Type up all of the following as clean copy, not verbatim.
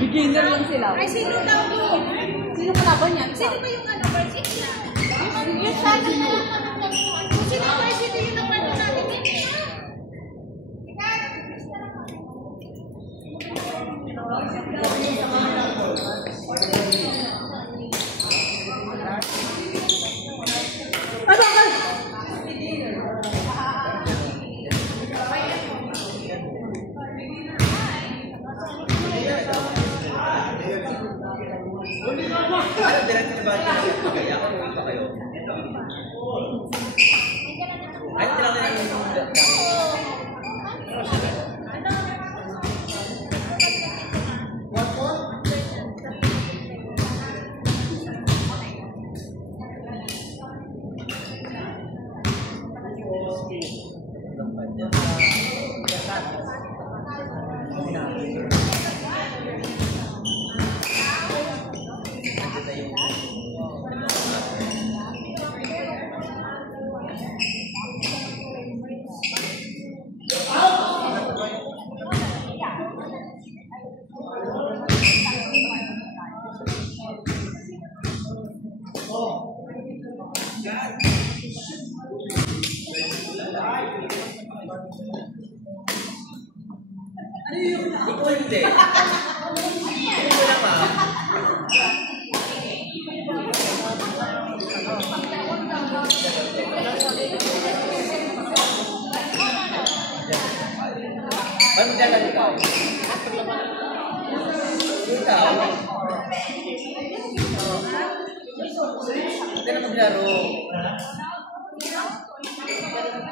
Beginner lang sila. Ay, sino daw yun? Sino kalaban yan? Sino ba yung ano, varsity na? Yung sana na lang kami. Sino varsity yung nakwento natin yun?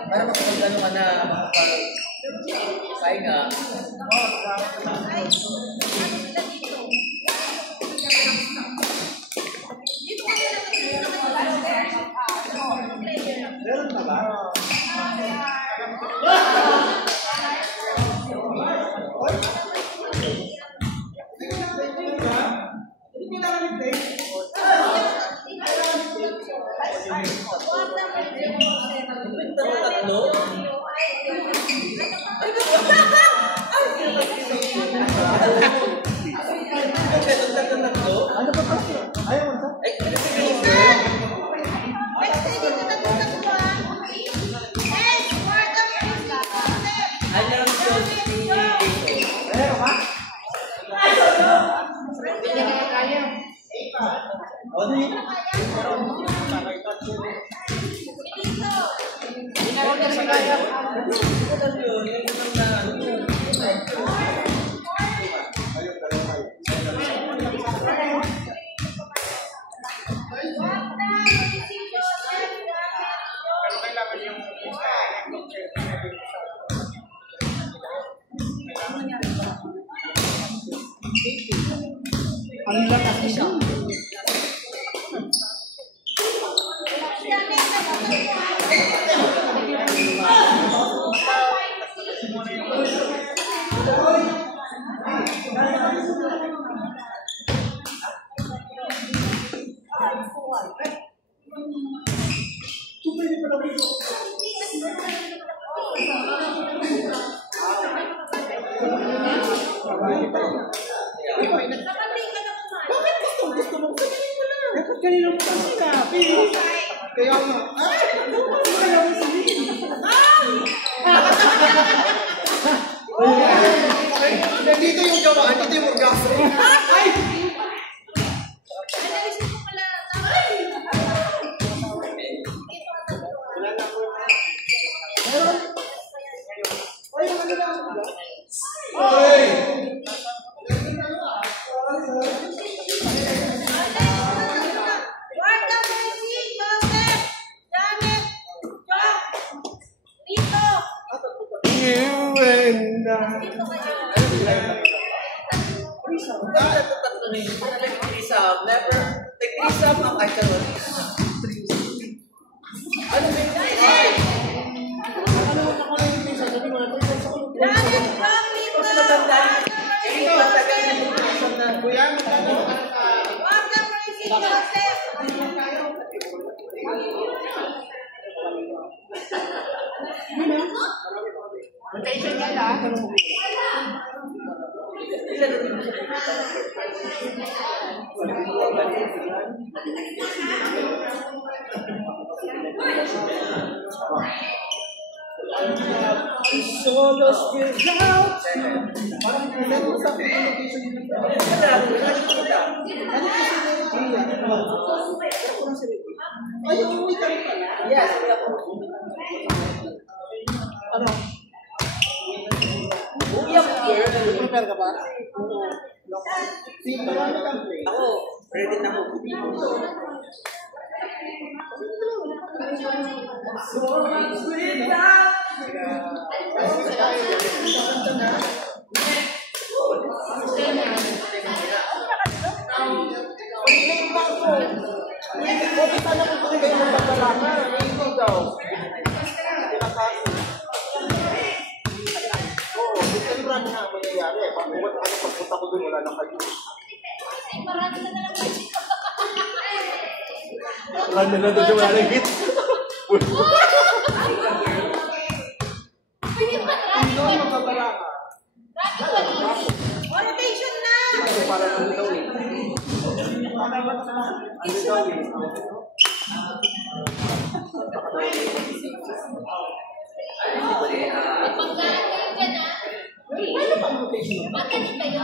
Para makapag-ano ka na, makapag-pahinga. Meron na ba? Ano ba kasi? Ayaw mo sa? Ang lakas siya. Gusto mo? Dapat kanina mo kasi sinabi. Kaya nga. Kaya mo sabihin. Dito yung gawaan, dito yung orgasmo. Ay! Never take this up ang I can Rotation yan Solos without you. Parang present mo sa location dito. Ay, umuwi ka rin pala? Yes. Ano? Uwi ako here. Prepare ka ba? Sige, marami kang play. Ako, ready na ako. Solos without Ano na doon yung walang hit? Rotation na! para ano daw eh. Ano daw eh. Ano pang rotation? Bakit kayo?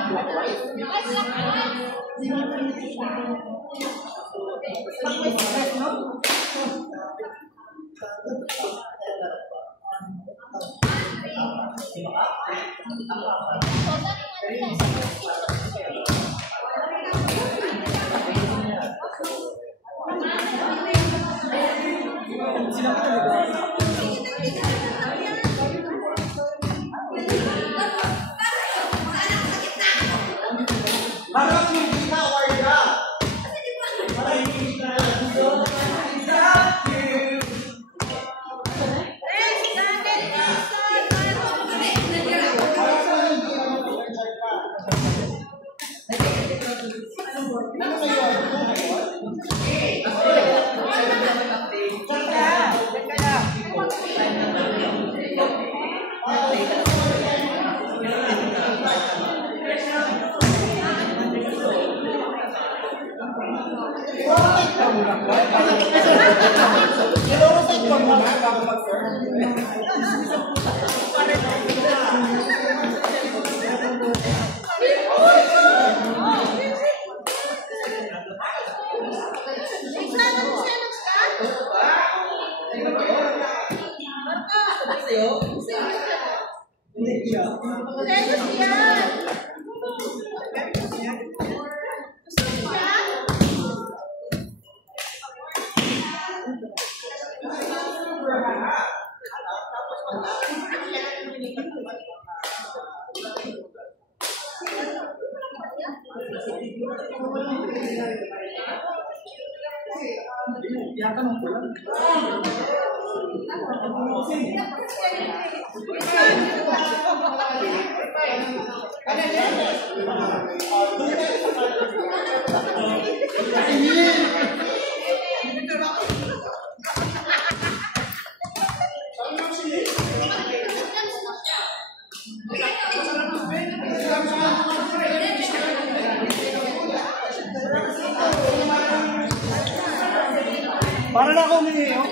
Para na ako humingi, oh.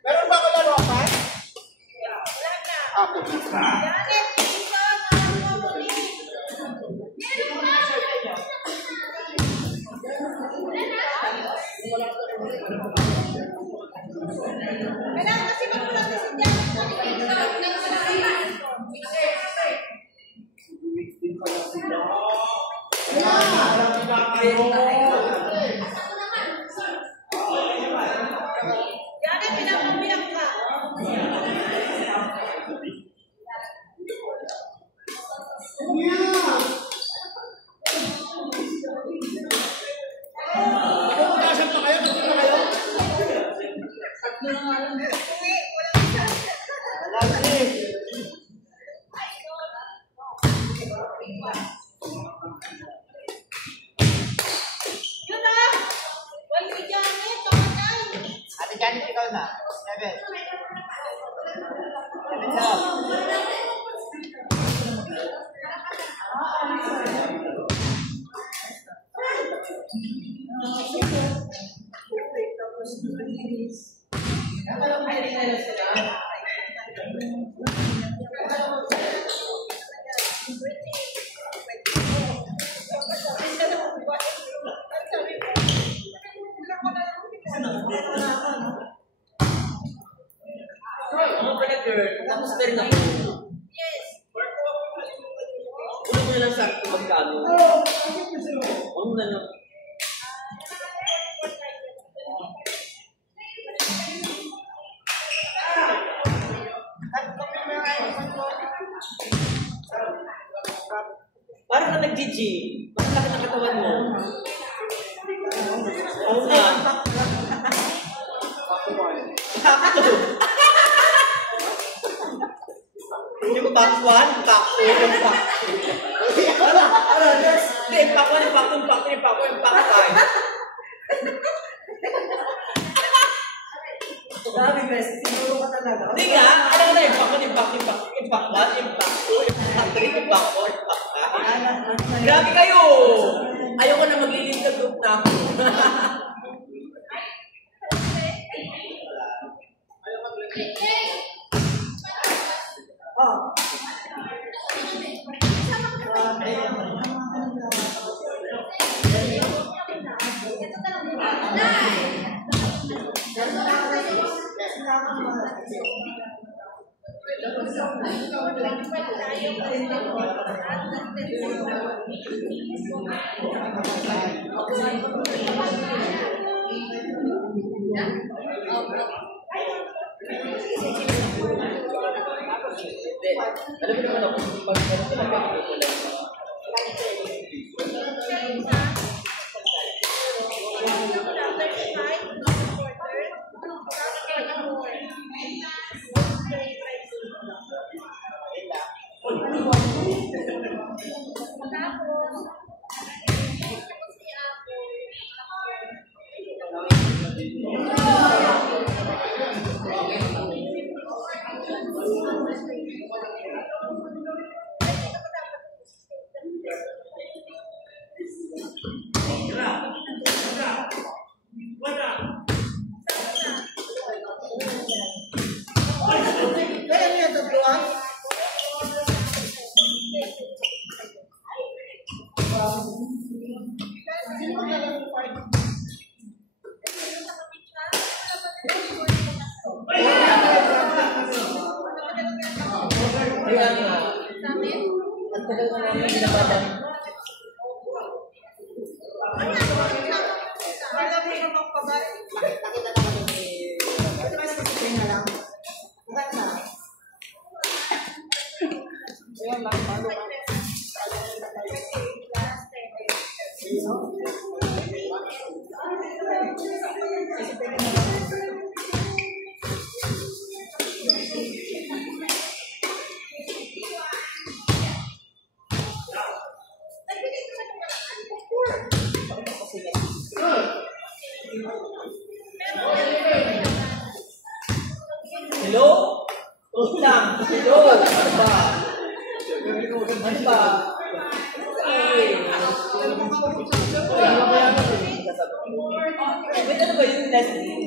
Meron ba ako laro pa? Ako dito. Kailangan kasi magulang na si Jan. Yan, pinapamilak ka. Yun na! Wala si Janet, kamatay! Ate Janet, ikaw na. 7. 7 na. Tapos na rin ako. Yes! Una ko na lang sa magkano. Ano na lang. Parang ka nag-GG. Parang laki ng katawan mo. Oo nga. Sakto. Yung box 1, box 2, yung box 3. Ano, next? Hindi, yung box 1, yung box 2, yung box 3, yung box 4, yung box 5. Sabi, Bes, siguro ka talaga. Hindi nga, ano na yung box 1, yung box 2, yung box 1, yung box 2, yung box 3, yung box 4, yung box 5. Grabe kayo! Ayoko na maglilink na group na ako. Alam mo naman ako, pag meron sila pwede ko lang. Hello? Utang. Hello? Ano ba? Ano ba? Wait, ano ba yung Leslie?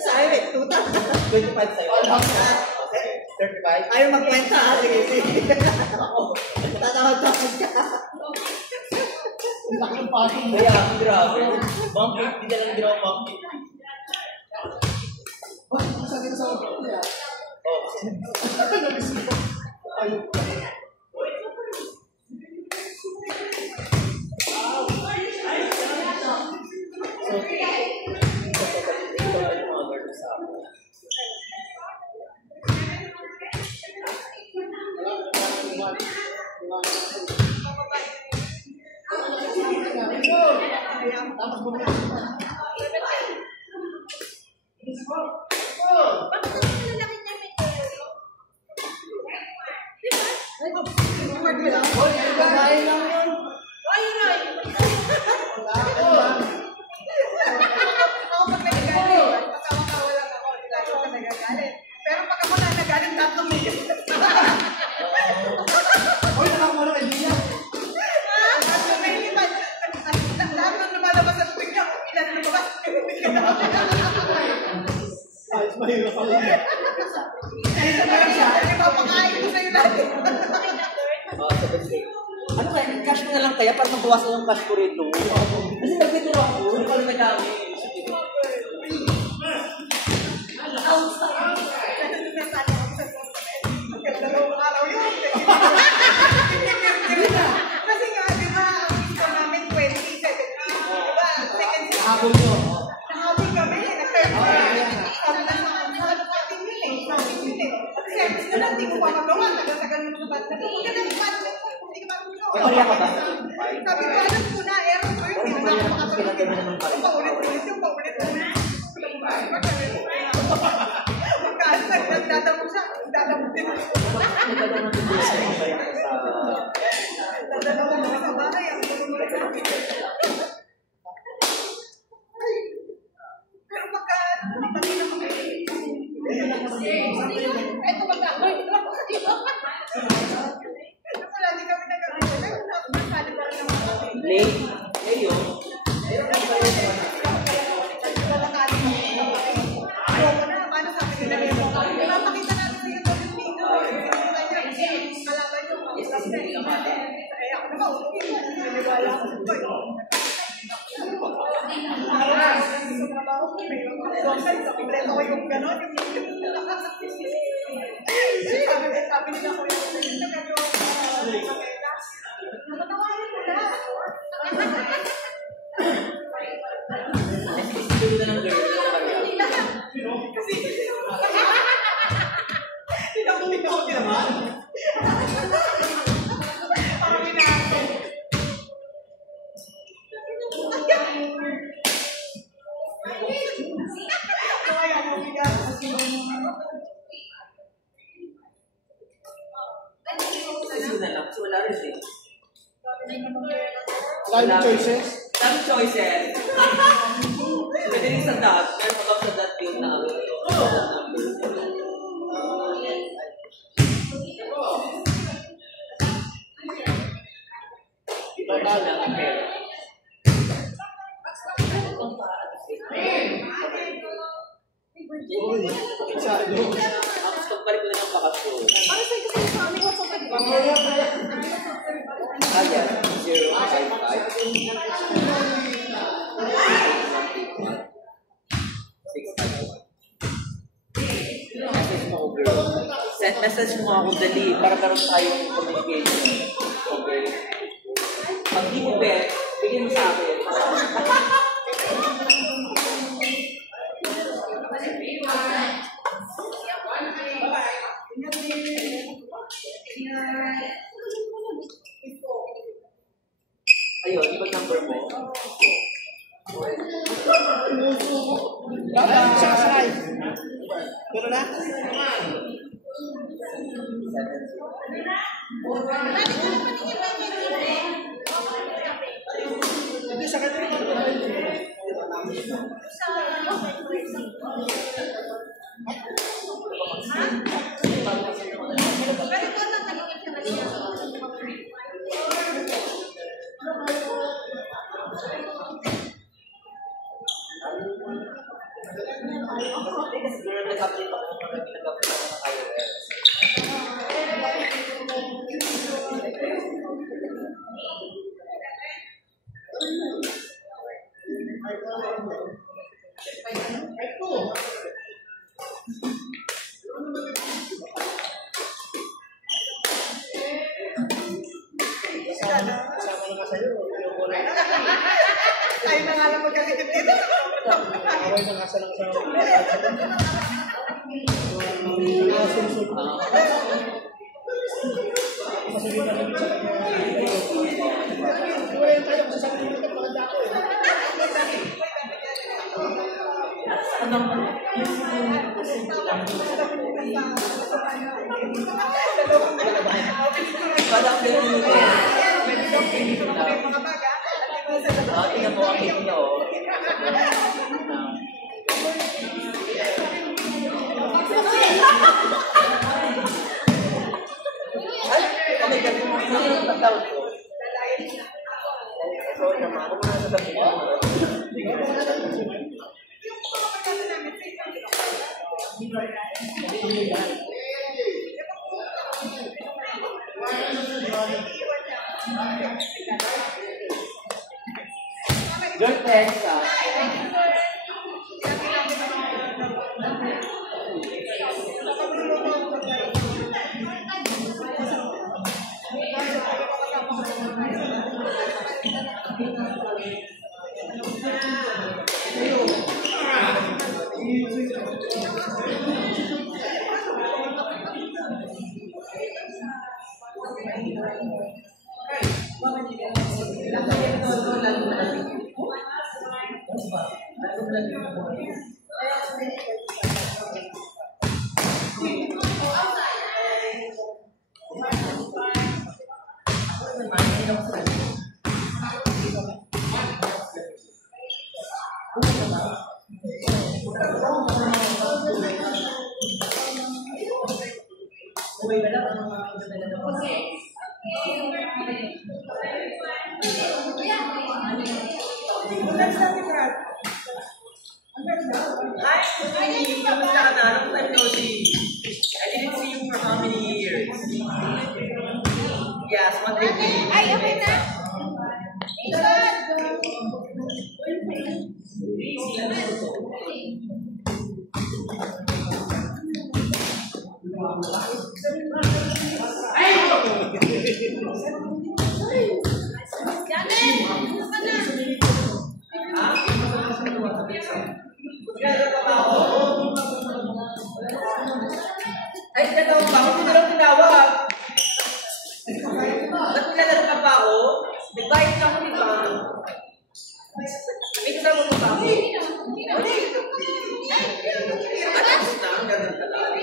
Sabi, 25 sa'yo. Okay. 35. ayaw magkwenta. Sige, sige. Tatawad-tawad ka. Kaya, grabe. Bump it. Hindi ka lang ginawa bump it. Pero pag ako na nagaling 3 million. Hoy, nakakuha kay Dia. Lahat ng lumalabas sa tubig niya, ilan na lumabas. Ayos, mahirap pala. Ipapakain ko sa'yo natin. Ano kaya, cash ko na lang kaya para mabawasan yung cash ko rito. Kasi nagpituro ako, hindi ko alam na dami. Dalawang araw yun. Kasi nga, di ba, ang gusto namin 2017. Di ba? Second season. Habol nyo. Nahabol kami. Nag-third year. Sabi na sa mga 14 minutes. 14 minutes. Kasi service na lang, di ko pa magawa. Tagal-tagal mo naman. Hindi ka na ipatid. Hindi ka magawa. Kaya ka ba? Sabi ko, alam ko na, error ko yun. Hindi na ako makatulog. Yung paulit-ulit, yung paulit-ulit. Magkaan, nagdadamog siya. Nagdadamog din ako. Nagdadamog ako sa bahay. Ang tulungan sa akin. Pero pagka, hindi na kami. Ito magkakaroon. Ito lang po sa dito. Wala, hindi kami nagkakaroon. Nasali pa rin naman kami. Leo? Ayoko na, paano sabi nila Leo? Ipapakita natin sa iyo yung video. Kalaban nyo. Kaya ako naman, naniwala ako sa ito. Sa trabaho ko, may mga kompleto ko yung gano'n. Sabi nila ko yung nagagawa ko sa peta. Natatawarin mo na. Isipin na ng girl. Kasi, tinamuli ako naman. Parang minaso. Kaya yung bigat. Isipin na lang. So wala rin eh. Live choices. Daming choices. Pwede rin sa dot. Pero above sa dot yung na iba na lang. Uy, masyado. Tapos pagpalit ko na ng bakasyon. Para sa'yo kasi sa amin, what's up? Ayan, 055. 6 message mo ako, girl. Send message mo ako dali para karoon tayong communication. Okay? Pag di mo bet, bigyan mo sa akin. Ayun, iba number mo. Dapat siya sa live. Pero na? Hindi sa kanila. Girl, nag-update ako ng mga ginagawa ng iOS. Kasama na ka sa'yo. Tayo na nga lang magkakikip dito. Away na nga sa lang sa Tingnan mo ang hit niya, oh. Ay, kami kasi mo ang tawag ko. Sorry naman, kung muna sa tabi ko. Good, thanks, Ay, tinatawag pa ako. Kung na lang tinawag. Ba't nilalaro ka pa ako? Nagbayad na ako, di ba? May kasama mo ba ako? Atas na, ganun talaga.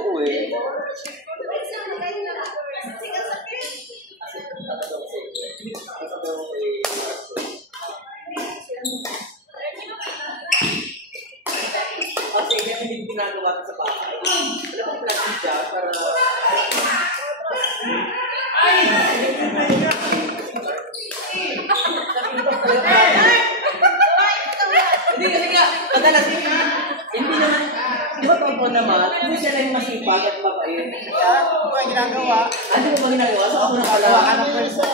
ko eh. Kasi yan yung ginagawa ko sa bahay. Alam mo, plastic siya para... Hindi kasi nga, madalas hindi naman, di ba totoo naman, hindi siya lang masipag at mabait. Kaya, ano ba ginagawa? Ano mo ba ginagawa? So ako na pala. Gawa ka ng pwesa.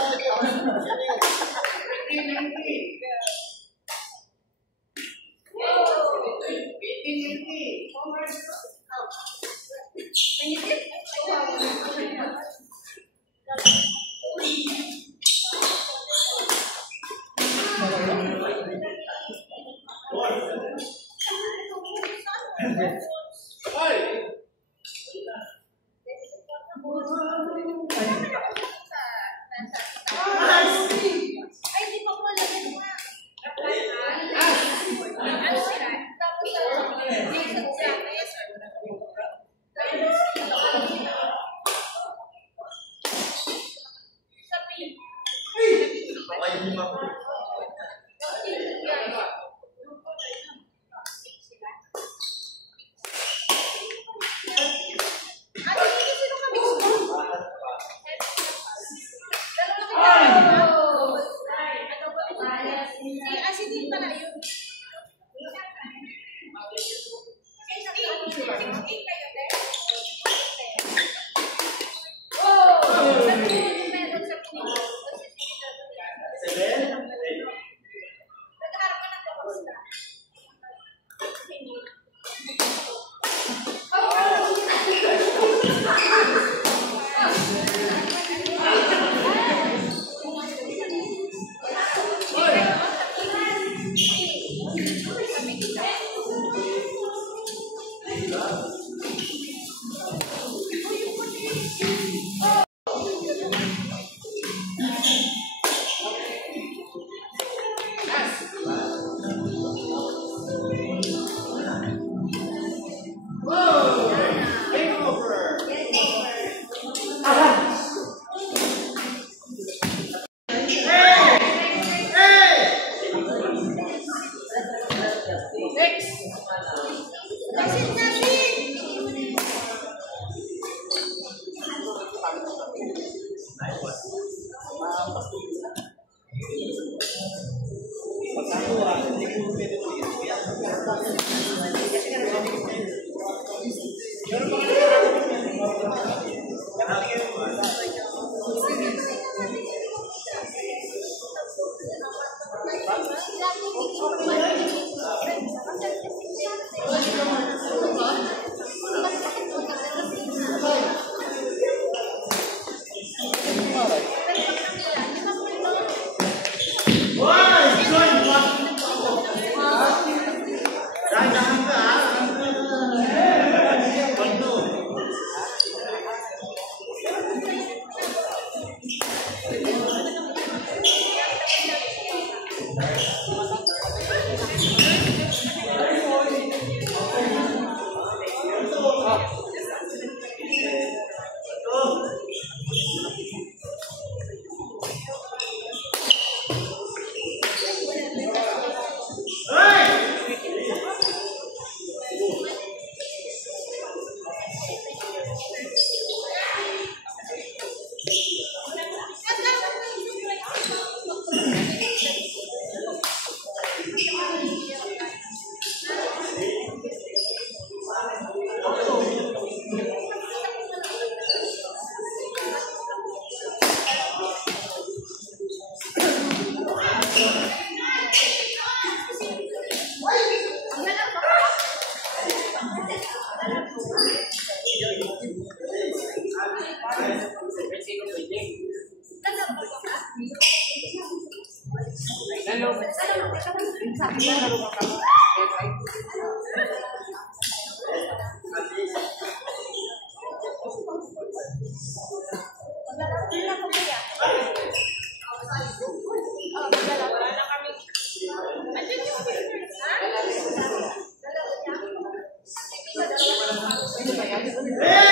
Hey!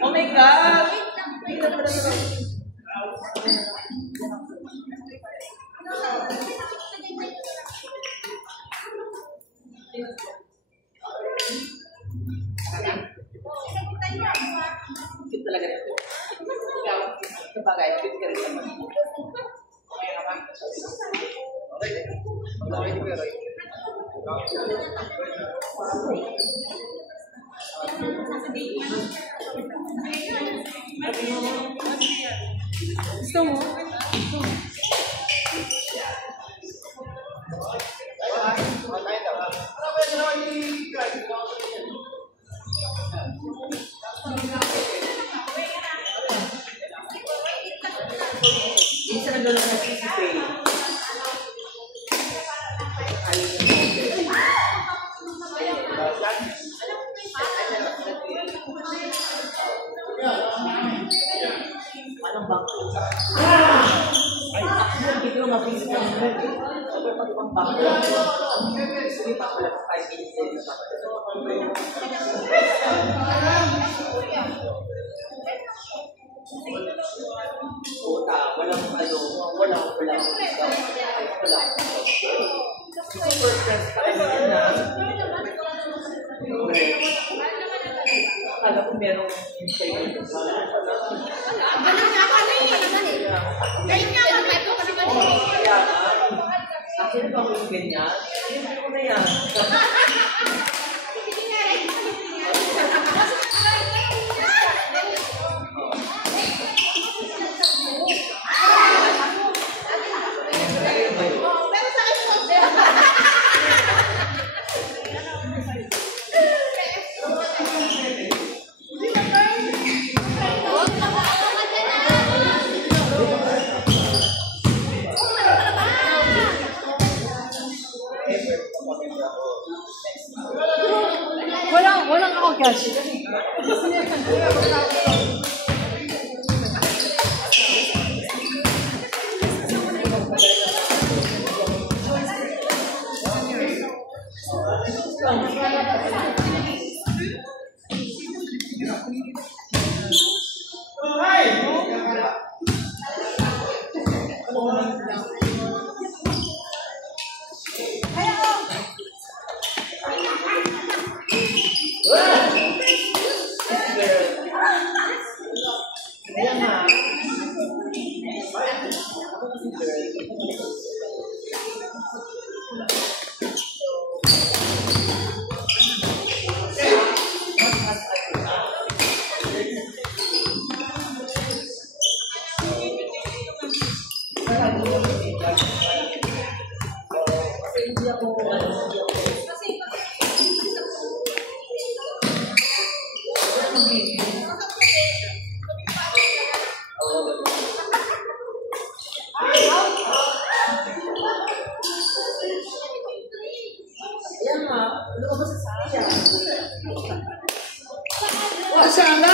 Oh my God! Cute talaga ito. Ikaw, sabagay, cute ka rin naman. Okay naman. Gusto mo? Minsan nagulong na si Faye. Anong bangko? Ay, hindi ko mabilis na. Sabi pag ibang bangko. Hindi pa pala 5 minutes. Walang super friends pa kami na. Akala ko merong insane. Kasi na ako yung ganyan. Hindi ko na yan. Walang ako cash. Sana?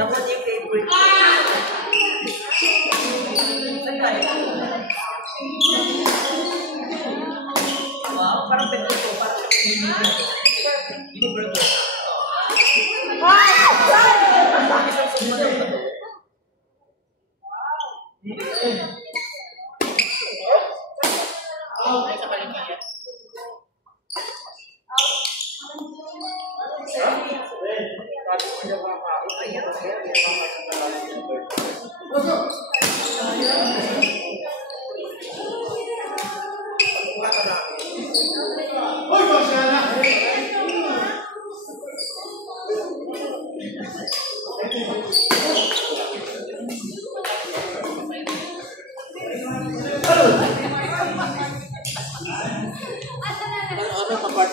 Naku, di yung favorite ko. Saan tayo? Wow, parang pento ko. Parang ini burger.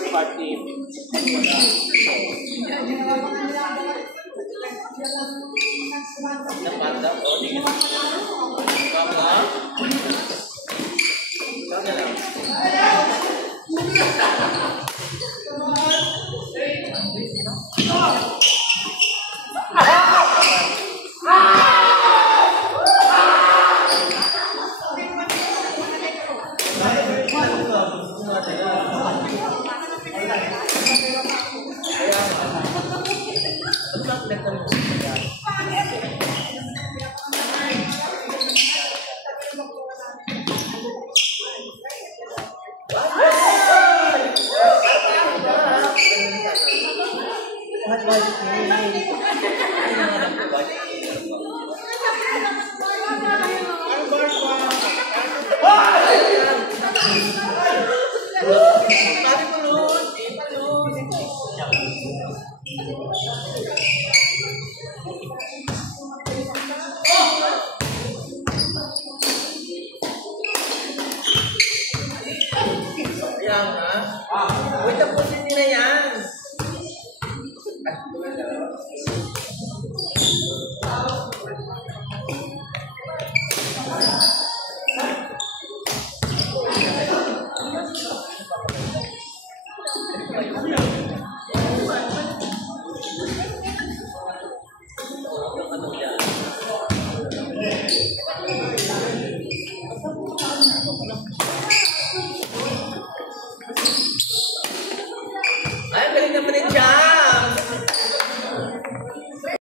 Party. Napanda o di ka. Kama. Kama lang. Kaya nga. Ano ba ang